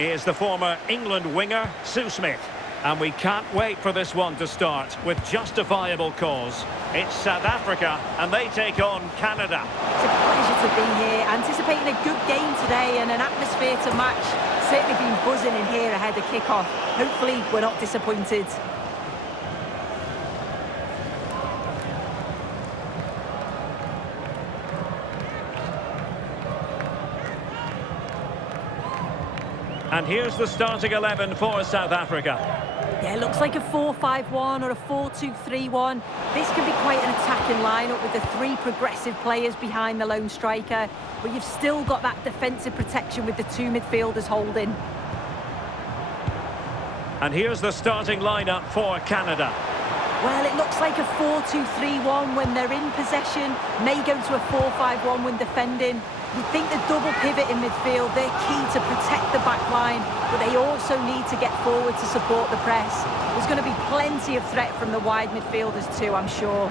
is the former England winger, Sue Smith. And we can't wait for this one to start with justifiable cause. It's South Africa, and they take on Canada. It's a pleasure to be here, anticipating a good game today and an atmosphere to match. Certainly been buzzing in here ahead of kick-off. Hopefully we're not disappointed. And here's the starting 11 for South Africa. Yeah, it looks like a 4-5-1 or a 4-2-3-1. This can be quite an attacking lineup with the three progressive players behind the lone striker, but you've still got that defensive protection with the two midfielders holding. And here's the starting lineup for Canada. Well, it looks like a 4-2-3-1 when they're in possession, may go to a 4-5-1 when defending. You think the double pivot in midfield, they're key to protect the back line, but they also need to get forward to support the press. There's going to be plenty of threat from the wide midfielders too, I'm sure.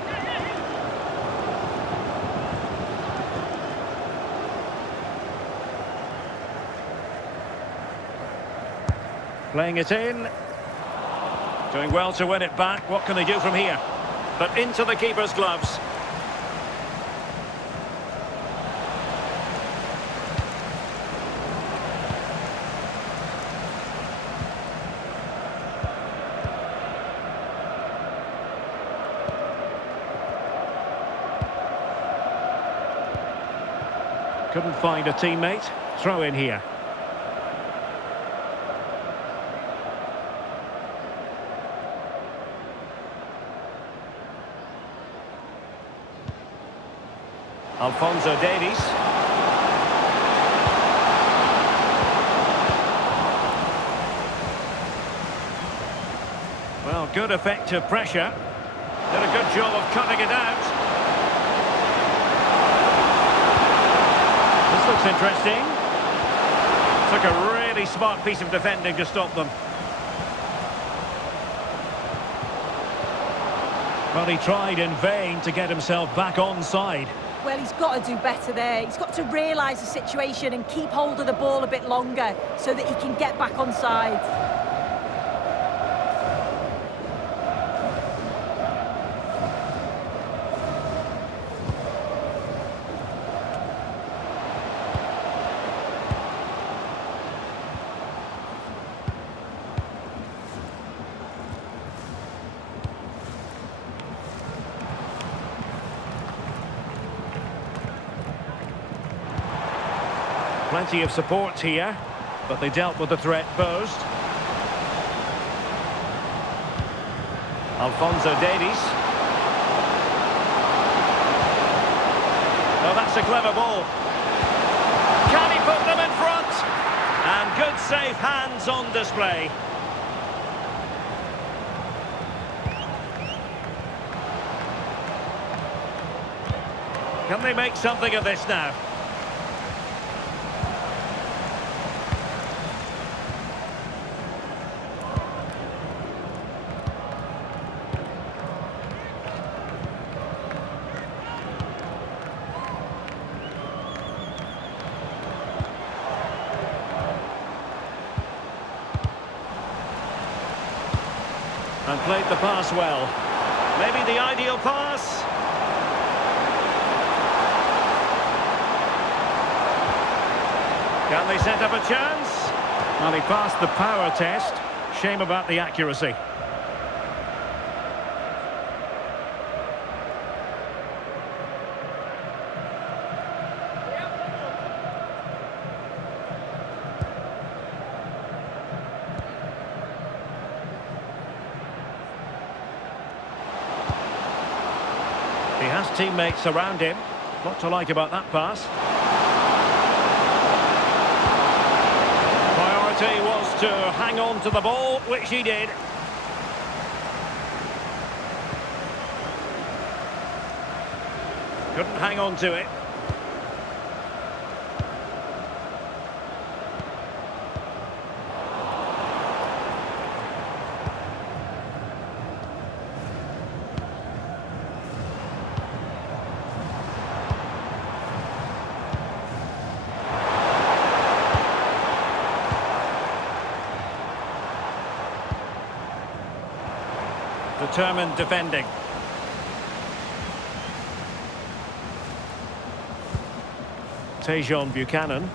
Playing it in. Doing well to win it back. What can they do from here? But into the keeper's gloves. Couldn't find a teammate. Throw in here. Alphonso Davies. Well, good effective pressure. Did a good job of cutting it out. This looks interesting. Took a really smart piece of defending to stop them. Well, he tried in vain to get himself back onside. Well, he's got to do better there. He's got to realise the situation and keep hold of the ball a bit longer so that he can get back onside. Plenty of support here, but they dealt with the threat posed. Alphonso Davies. Oh, that's a clever ball. Can he put them in front? And good safe hands on display. Can they make something of this now? And played the pass well. Maybe the ideal pass. Can they set up a chance? Well, he passed the power test. Shame about the accuracy. He has teammates around him. What to like about that pass? Priority was to hang on to the ball, which he did. Couldn't hang on to it. Determined defending. Tejon Buchanan.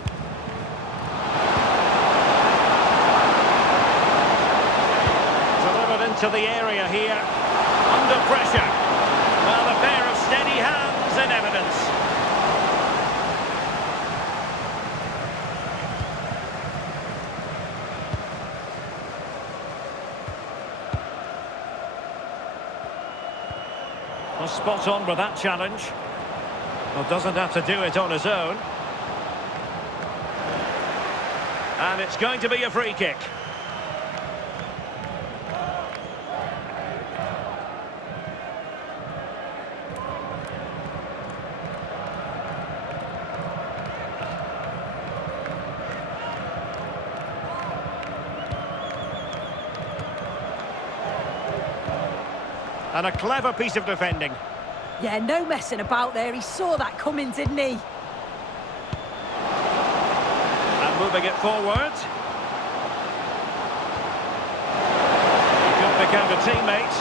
Delivered into the area here. Under pressure. Well, a pair of steady hands in evidence. Well, spot on with that challenge. Well, doesn't have to do it on his own. And it's going to be a free kick. And a clever piece of defending. Yeah, no messing about there. He saw that coming, didn't he? And moving it forward. He could become a teammate.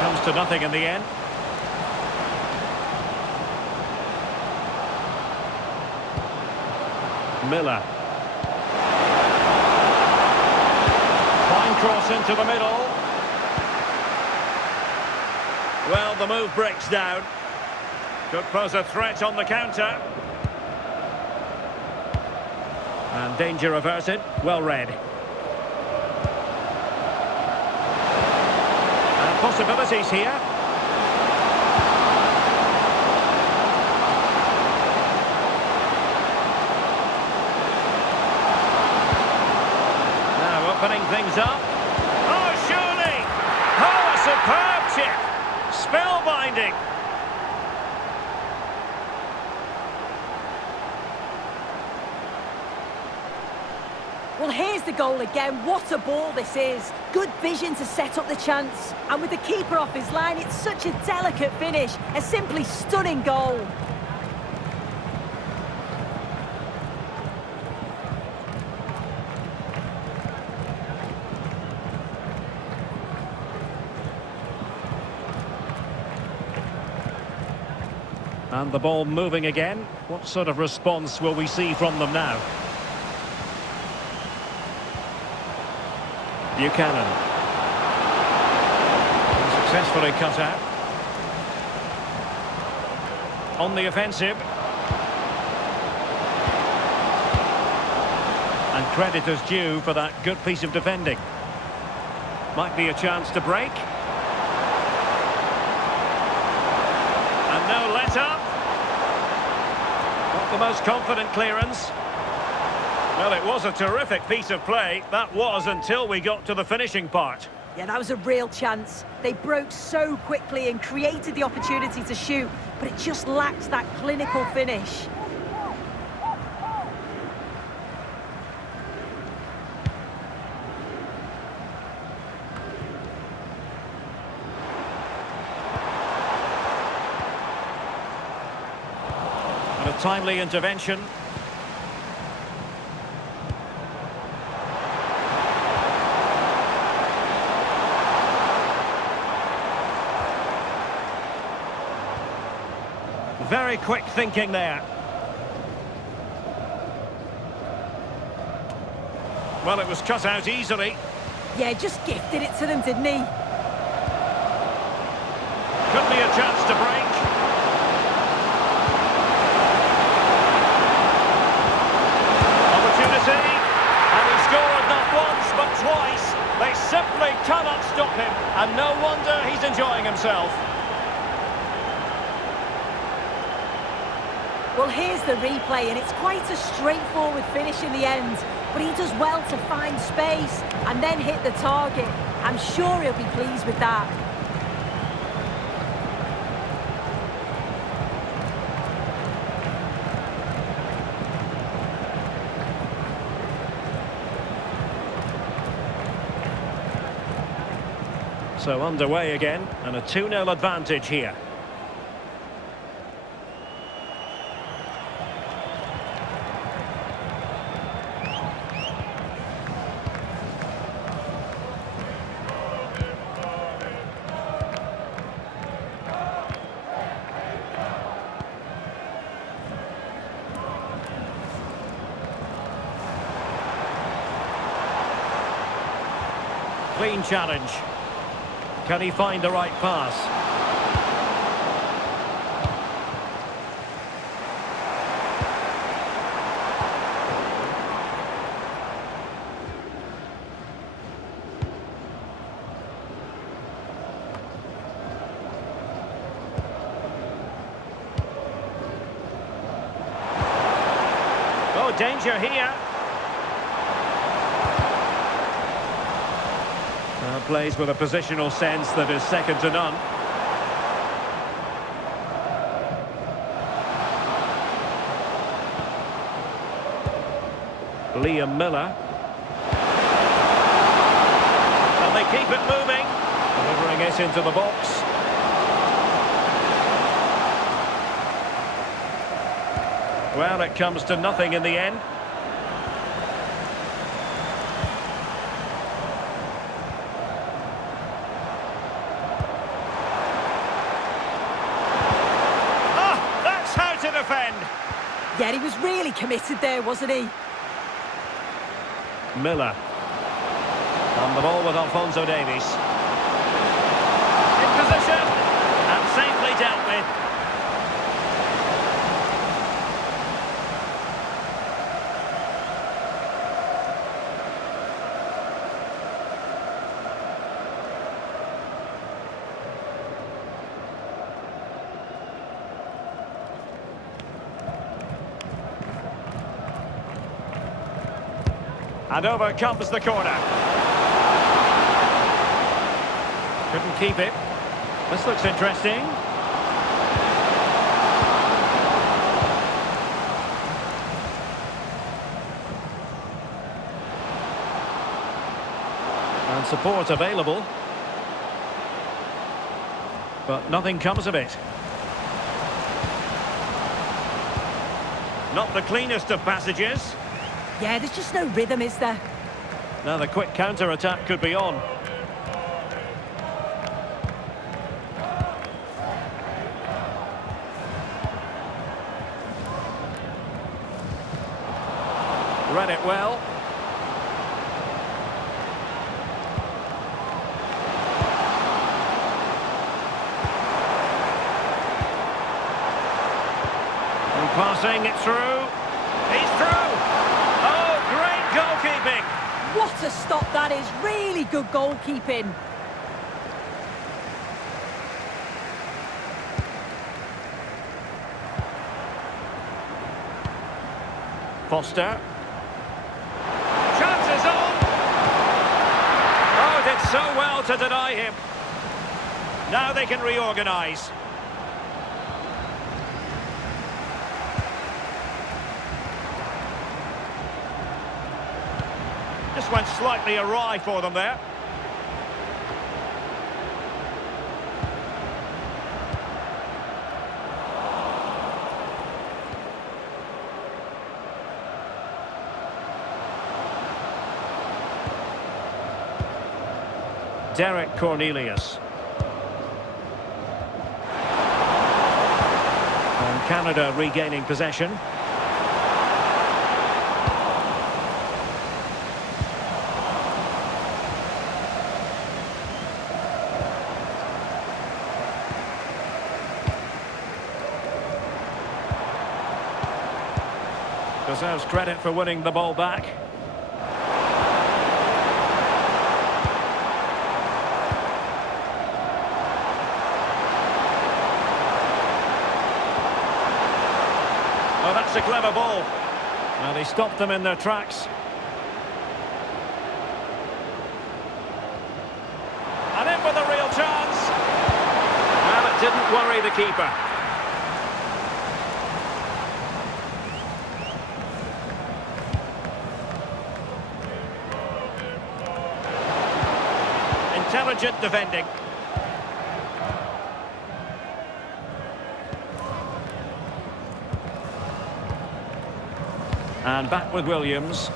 Comes to nothing in the end. Miller. Fine cross into the middle. Well, the move breaks down. Could pose a threat on the counter. And danger averted. Well read. And possibilities here. Now opening things up. Oh, surely! Oh, a superb chip! Spellbinding. Well, here's the goal again. What a ball this is. Good vision to set up the chance. And with the keeper off his line, it's such a delicate finish. A simply stunning goal. And the ball moving again. What sort of response will we see from them now? Buchanan. Successfully cut out. On the offensive. And credit is due for that good piece of defending. Might be a chance to break. And no let-up. Not the most confident clearance. Well, it was a terrific piece of play. That was until we got to the finishing part. Yeah, that was a real chance. They broke so quickly and created the opportunity to shoot, but it just lacked that clinical finish. And a timely intervention. Very quick thinking there. Well, it was cut out easily. Yeah, just gifted it to them, didn't he? Could be a chance to break. Opportunity. And he scored not once, but twice. They simply cannot stop him. And no wonder he's enjoying himself. Well, here's the replay, and it's quite a straightforward finish in the end. But he does well to find space and then hit the target. I'm sure he'll be pleased with that. So underway again, and a 2-0 advantage here. Clean challenge. Can he find the right pass? Oh, danger here. Plays with a positional sense that is second to none. Liam Miller. And they keep it moving. Delivering it into the box. Well, it comes to nothing in the end. To defend. Yeah, he was really committed there, wasn't he? Miller. On the ball with Alphonso Davies. In position. And safely dealt with. And over comes the corner. Couldn't keep it. This looks interesting. And support available. But nothing comes of it. Not the cleanest of passages. Yeah, there's just no rhythm, is there? Now the quick counter-attack could be on. Read it well. And passing it through. He's through! Oh, great goalkeeping! What a stop that is. Really good goalkeeping. Foster. Chances on! Oh, did so well to deny him. Now they can reorganise. Just went slightly awry for them there. Derek Cornelius. And Canada regaining possession. Deserves credit for winning the ball back. Oh, that's a clever ball. Well, he stopped them in their tracks. And in with a real chance. Well, it didn't worry the keeper. Intelligent defending. And back with Williams.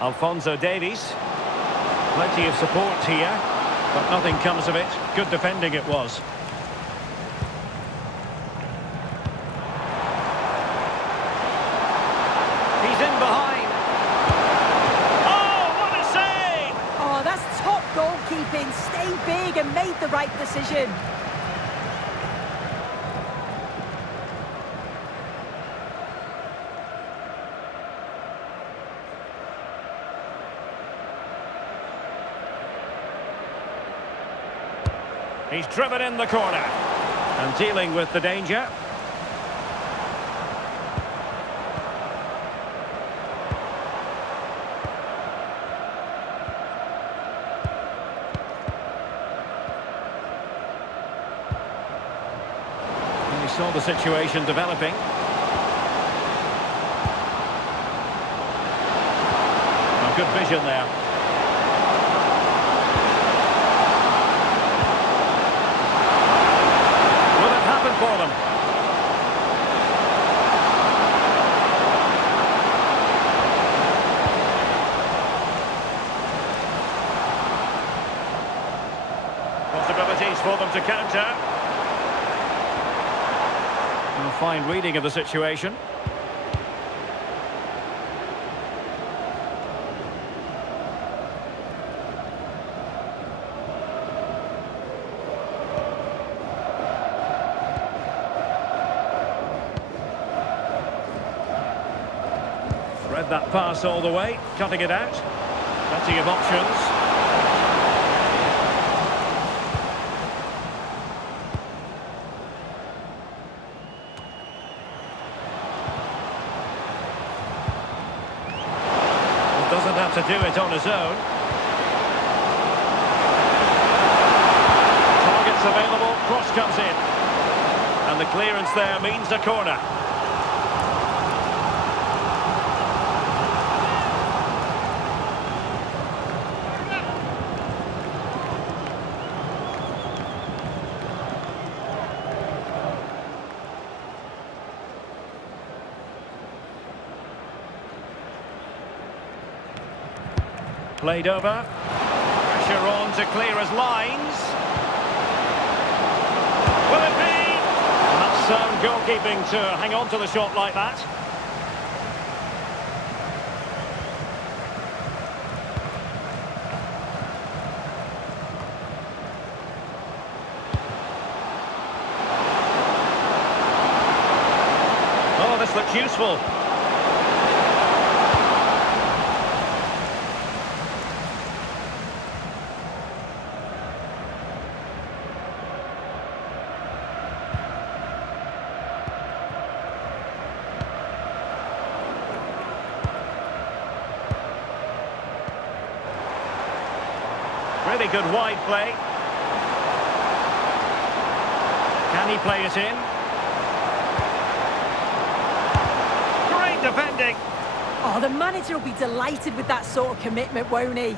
Alphonso Davies. Plenty of support here, but nothing comes of it. Good defending it was. right decision. He's driven in the corner and dealing with the danger. And he saw the situation developing. Oh, good vision there. For them. Possibilities for them to counter. And a fine reading of the situation. Read that pass all the way, cutting it out. Plenty of options. He doesn't have to do it on his own. Targets available, cross comes in. And the clearance there means a corner. Played over. Pressure on to clear his lines. Will it be? And that's sound goalkeeping to hang on to the shot like that. Oh, this looks useful. Really good wide play. Can he play it in? Great defending. Oh, the manager will be delighted with that sort of commitment, won't he?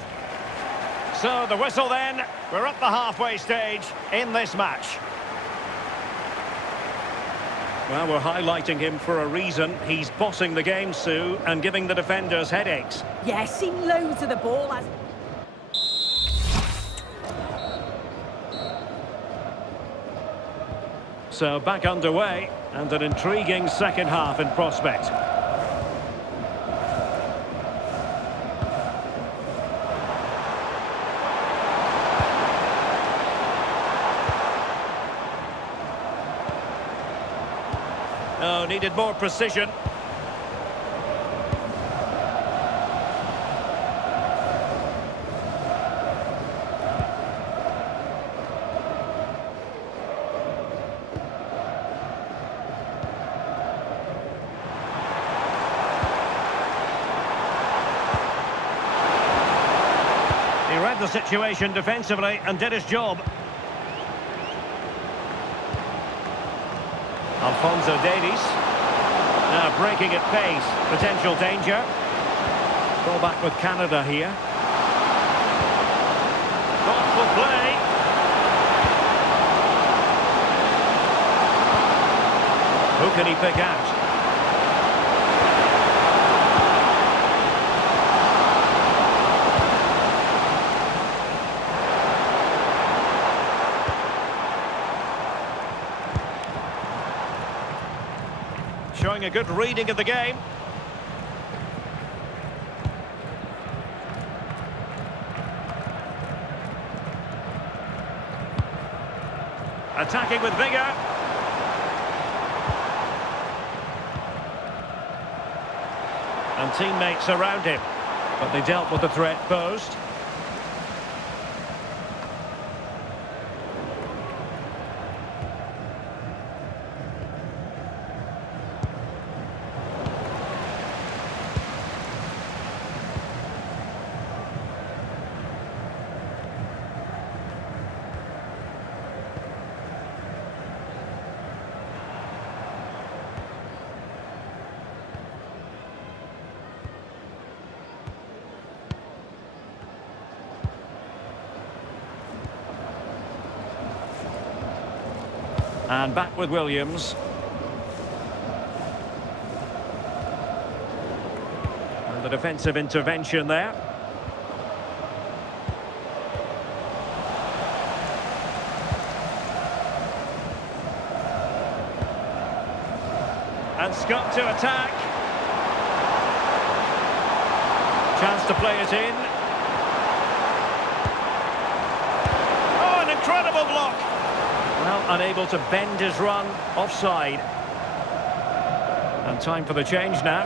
So the whistle then. We're at the halfway stage in this match. Well, we're highlighting him for a reason. He's bossing the game, Sue, and giving the defenders headaches. Yeah, seen loads of the ball as... So back underway, and an intriguing second half in prospect. Oh, needed more precision. He read the situation defensively and did his job. Alphonso Davies. Now breaking at pace. Potential danger. Ball back with Canada here. Thoughtful play. Who can he pick out? Showing a good reading of the game. Attacking with vigour. And teammates around him. But they dealt with the threat posed. And back with Williams. And the defensive intervention there. And Scott to attack. Chance to play it in. Oh, an incredible block. Well, unable to bend his run, offside. And time for the change now.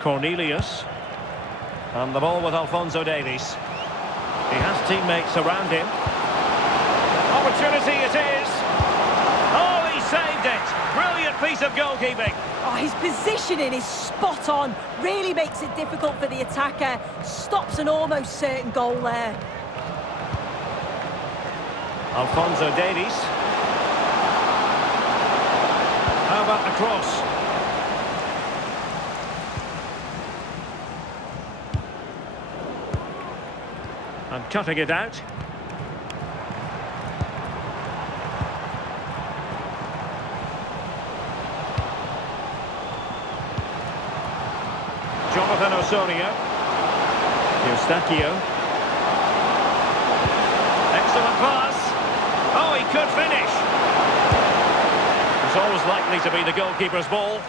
Cornelius. And the ball with Alphonso Davies. He has teammates around him. Opportunity it is. Oh, he saved it. Brilliant piece of goalkeeping. Oh, his positioning is spot on. Really makes it difficult for the attacker. Stops an almost certain goal there. Alphonso Davies. How about the cross? And cutting it out. Jonathan Osorio. Eustachio. Excellent pass. Oh, he could finish. It's always likely to be the goalkeeper's ball.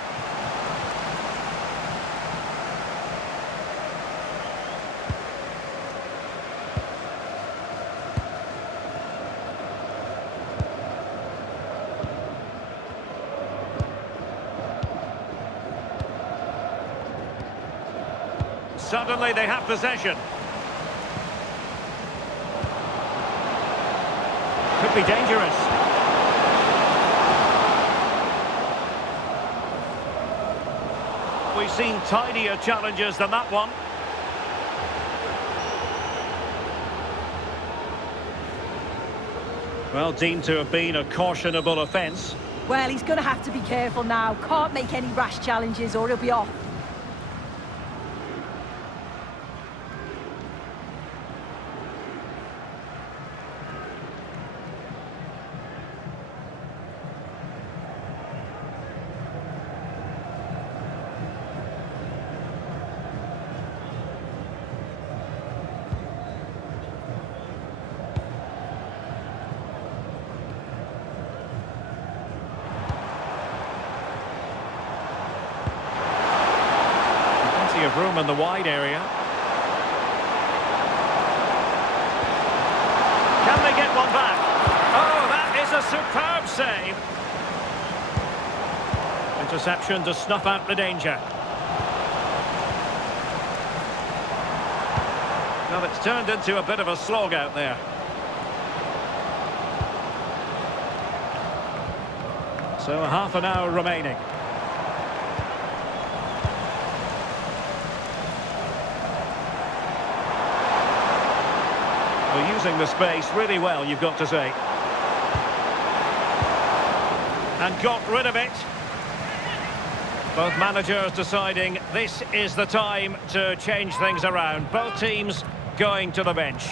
Suddenly they have possession. Could be dangerous. We've seen tidier challenges than that one. Well, deemed to have been a cautionable offence. Well, he's going to have to be careful now. Can't make any rash challenges or he'll be off. Of room in the wide area. Can they get one back? Oh, that is a superb save. Interception to snuff out the danger. Well, it's turned into a bit of a slog out there. So half an hour remaining. They're using the space really well, you've got to say. And got rid of it. Both managers deciding this is the time to change things around. Both teams going to the bench.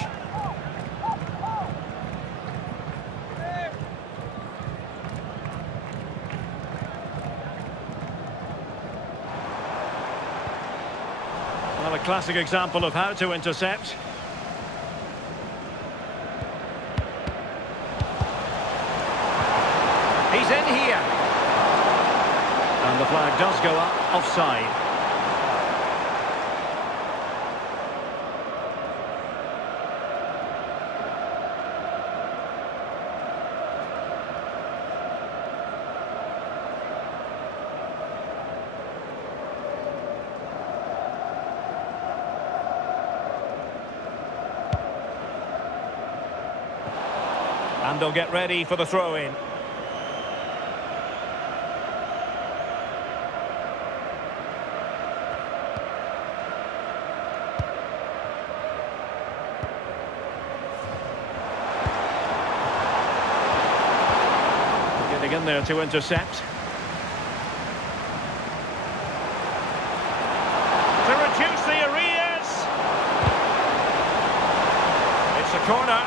Well, a classic example of how to intercept. He's in here. And the flag does go up, offside. And they'll get ready for the throw-in. Getting in there to intercept. To reduce the arrears. It's a corner.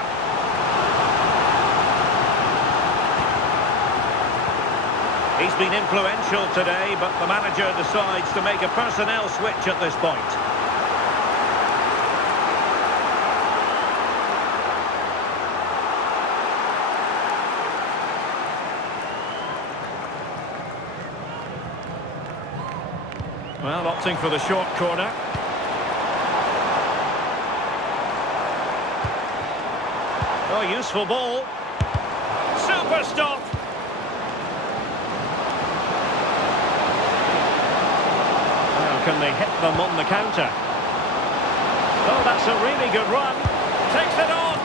He's been influential today, but the manager decides to make a personnel switch at this point. Well, opting for the short corner. Oh, useful ball. Super stop. Can they hit them on the counter? Oh, that's a really good run. Takes it on.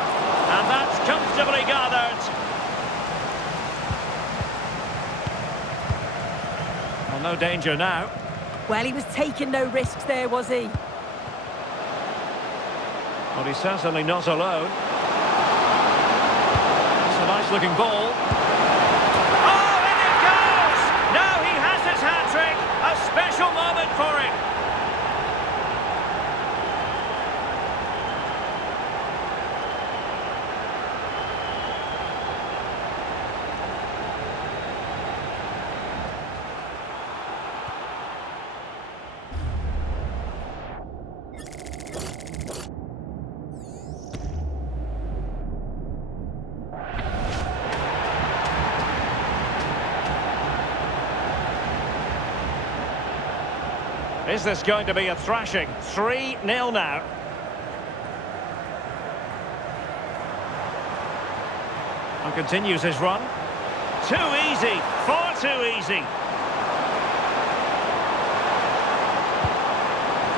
And that's comfortably gathered. Well, no danger now. Well, he was taking no risks there, was he? Well, he's certainly not alone. It's a nice-looking ball. Oh, in it goes! Now he has his hat-trick. A special moment for him. Is this going to be a thrashing? 3-0 now. And continues his run. Too easy, far too easy.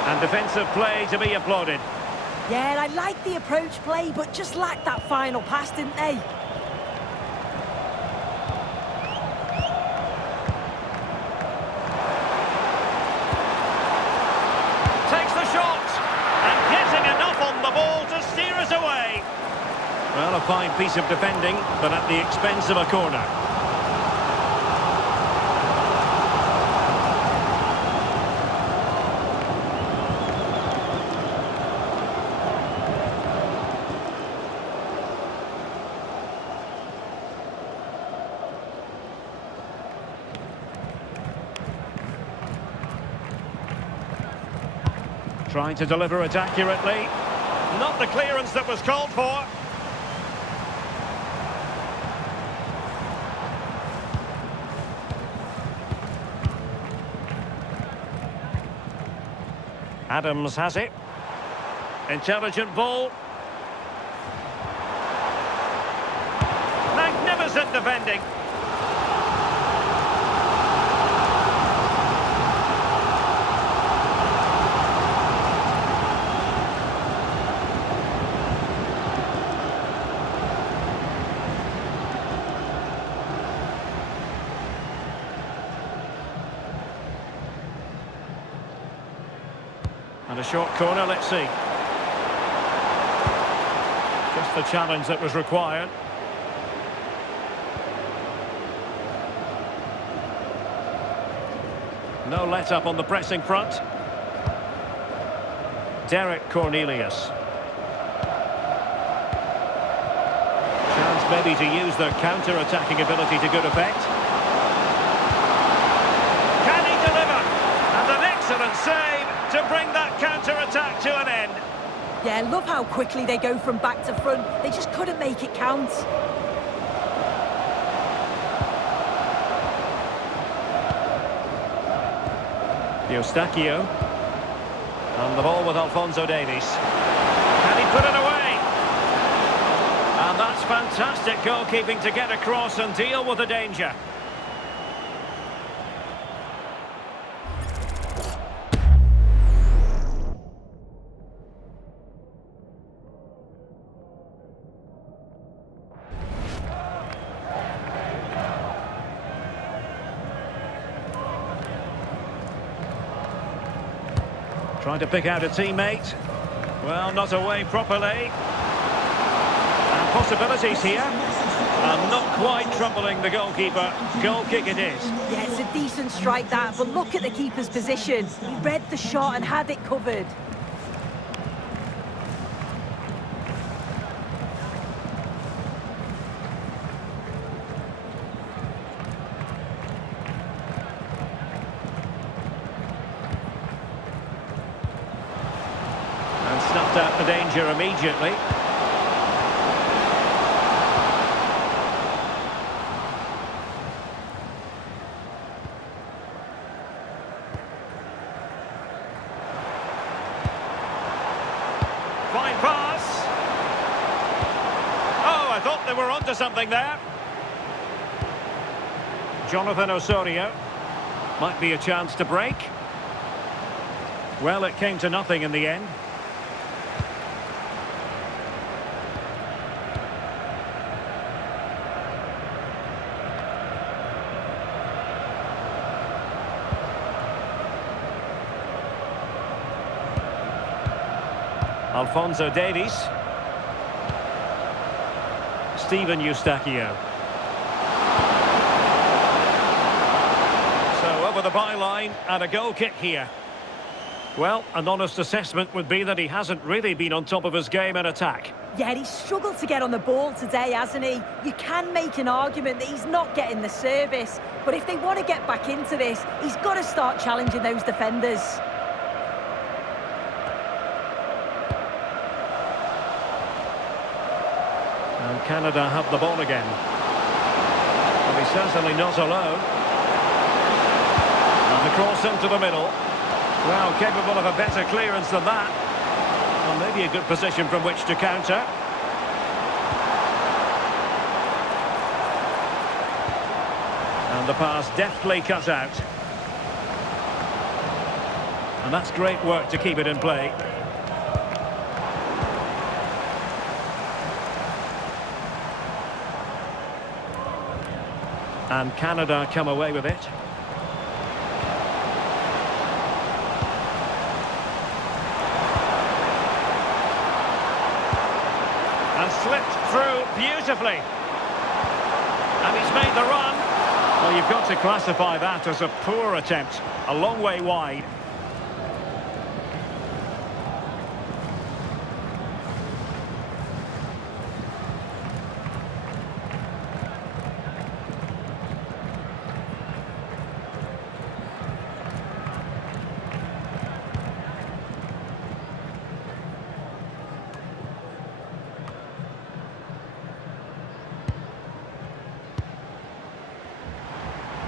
And defensive play to be applauded. Yeah, I like the approach play, but just lacked that final pass, didn't they? Well, a fine piece of defending, but at the expense of a corner. Trying to deliver it accurately. Not the clearance that was called for. Adams has it. Intelligent ball. Magnificent defending. And a short corner, let's see. Just the challenge that was required. No let-up on the pressing front. Derek Cornelius. Chance maybe to use their counter-attacking ability to good effect. Can he deliver? And an excellent save to bring that counter-attack to an end. Yeah, love how quickly they go from back to front. They just couldn't make it count. Eustachio. And the ball with Alphonso Davies. Can he put it away? And that's fantastic goalkeeping to get across and deal with the danger. Trying to pick out a teammate. Well, not away properly. And possibilities here. And not quite troubling the goalkeeper. Goal kick it is. Yeah, it's a decent strike that, but look at the keeper's position. He read the shot and had it covered. Snuffed out the danger immediately. Fine pass. Oh, I thought they were onto something there. Jonathan Osorio. Might be a chance to break. Well, it came to nothing in the end. Alphonso Davies. Steven Eustachio. So over the byline and a goal kick here. Well, an honest assessment would be that he hasn't really been on top of his game in attack. Yeah, he's struggled to get on the ball today, hasn't he? You can make an argument that he's not getting the service, but if they want to get back into this, he's got to start challenging those defenders. And Canada have the ball again. And he's certainly not alone. And the cross into the middle. Well, capable of a better clearance than that. Well, maybe a good position from which to counter. And the pass deftly cut out. And that's great work to keep it in play. And Canada come away with it. And slipped through beautifully. And he's made the run. Well, you've got to classify that as a poor attempt. A long way wide.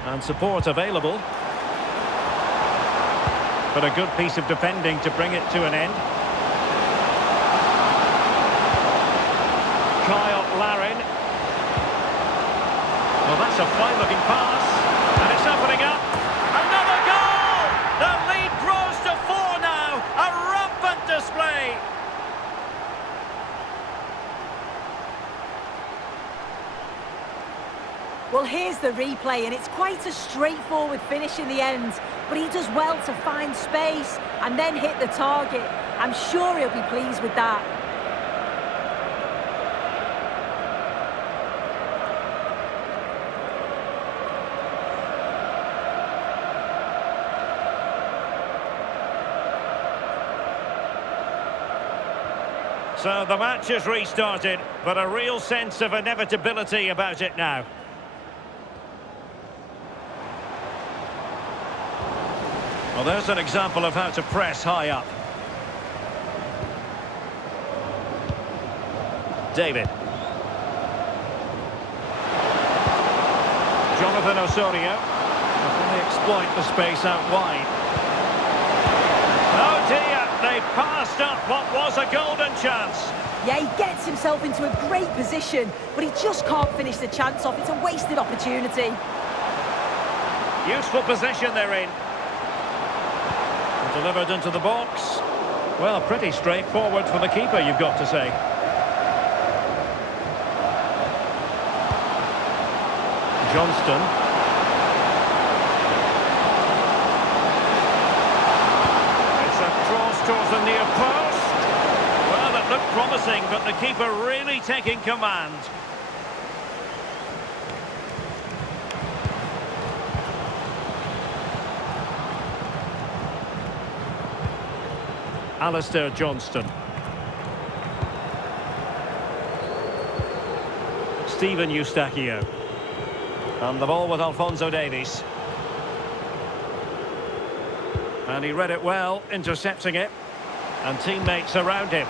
And support available. But a good piece of defending to bring it to an end. Kyle Larin. Well, that's a fine-looking pass. And it's opening up. Another goal! The lead grows to 4 now. A rampant display. Well, here's the replay, and it's quite a straightforward finish in the end. But he does well to find space and then hit the target. I'm sure he'll be pleased with that. So the match has restarted, but a real sense of inevitability about it now. Well, there's an example of how to press high up. David. Jonathan Osorio. Can they exploit the space out wide? They passed up what was a golden chance. Yeah, he gets himself into a great position, but he just can't finish the chance off. It's a wasted opportunity. Useful position they're in. Delivered into the box. Well, pretty straightforward for the keeper, you've got to say. Johnston. It's a cross towards the near post. Well, it looked promising, but the keeper really taking command. Alistair Johnston. Stephen Eustachio. And the ball with Alphonso Davies. And he read it well, intercepting it. And teammates around him.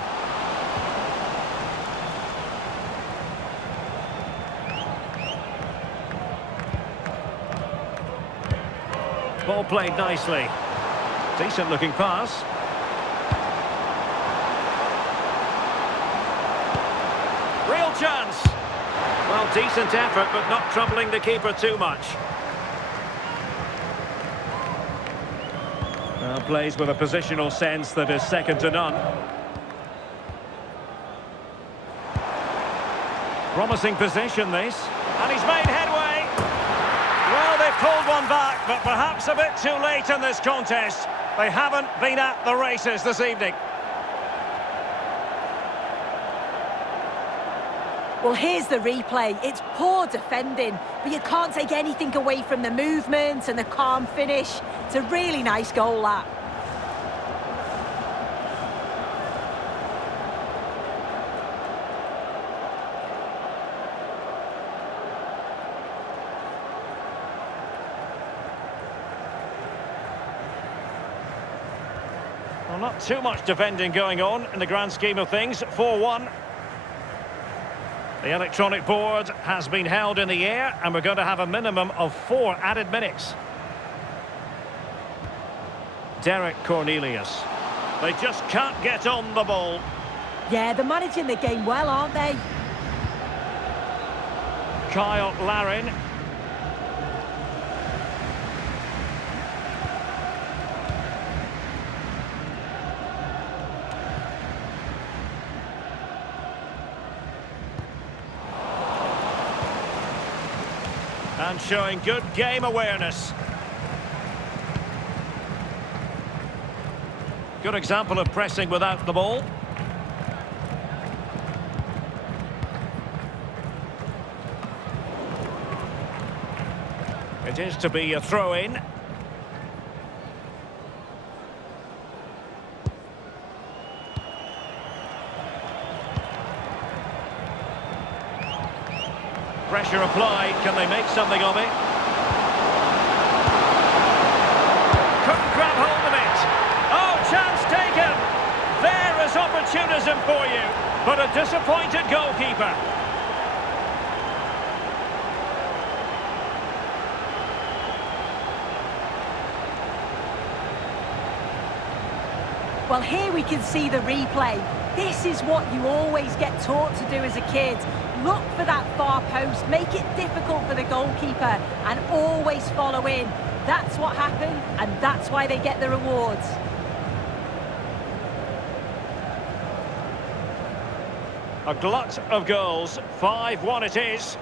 Ball played nicely. Decent looking pass. Real chance. Well, decent effort, but not troubling the keeper too much. Plays with a positional sense that is second to none. Promising position, this. And he's made headway. Well, they've pulled one back, but perhaps a bit too late in this contest. They haven't been at the races this evening. Well, here's the replay. It's poor defending, but you can't take anything away from the movement and the calm finish. It's a really nice goal, that. Well, not too much defending going on in the grand scheme of things. 4-1. The electronic board has been held in the air, and we're going to have a minimum of 4 added minutes. Derek Cornelius. They just can't get on the ball. Yeah, they're managing the game well, aren't they? Kyle Larin. And showing good game awareness. Good example of pressing without the ball. It is to be a throw-in. Pressure applied. Can they make something of it? Couldn't grab hold of it. Oh, chance taken. There is opportunism for you, but a disappointed goalkeeper. Well, here we can see the replay. This is what you always get taught to do as a kid. Look for that far post, make it difficult for the goalkeeper, and always follow in. That's what happened, and that's why they get the rewards. A glut of goals. 5-1 it is.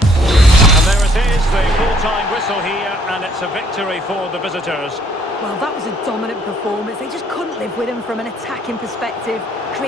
And there it is, the full-time whistle here, and it's a victory for the visitors. Well, that was a dominant performance. They just couldn't live with him from an attacking perspective. Created